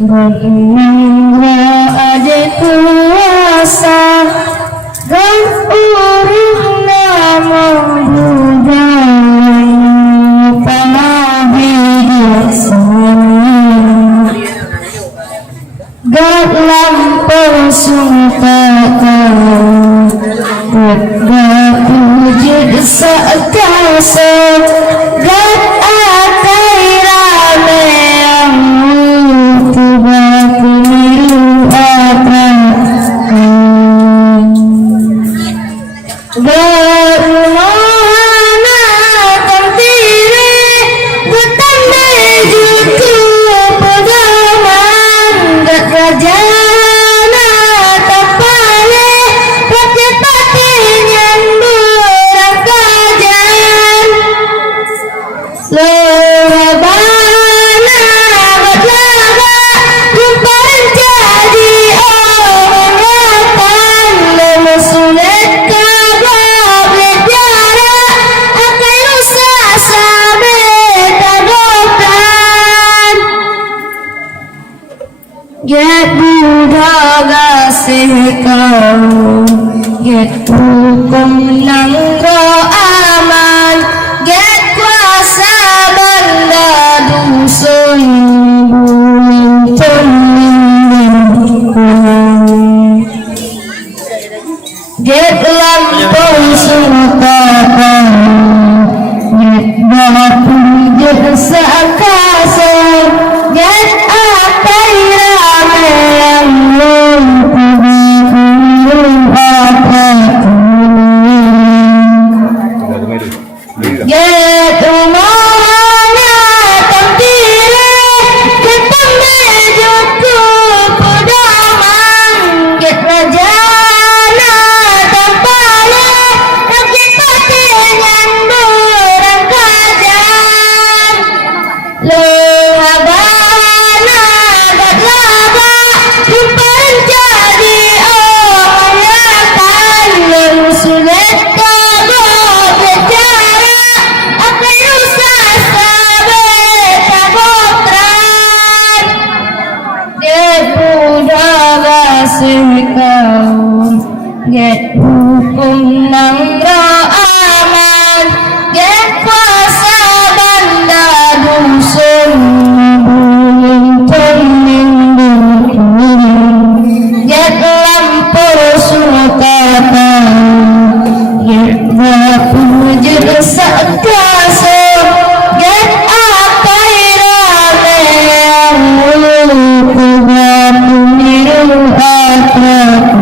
Guna ada kuasa dan urusna membudaya pengabdian gak lampau sumpah gak wujud seakasa gak atai rame yang tiba keliru akan gak mohana tamtire bertanda jutu pedoman gak rajana tapale pati-pati nyambur kajan lehabana berlaga kumparan jadi orang akan lemesulet kagak berjara akan usah sampai tagokan get budaga sekau get hukum nangro aman get kuasa benda dusun bulan get lampau sumpah get batu get seakasa get atai rame yang get umumnya tamtile ketanda jutu pedoman get rajana tampale pati-pati nyambur kajan lehabana gak laba kumparan jadi orang akan lemusulet kagak berjara apa usah sampai tabotran get budaga sekau get hukum nangro aman get kuasa benda dusun get lampau sumpah get wujud seakasa get atai rame yang kubat niru hataku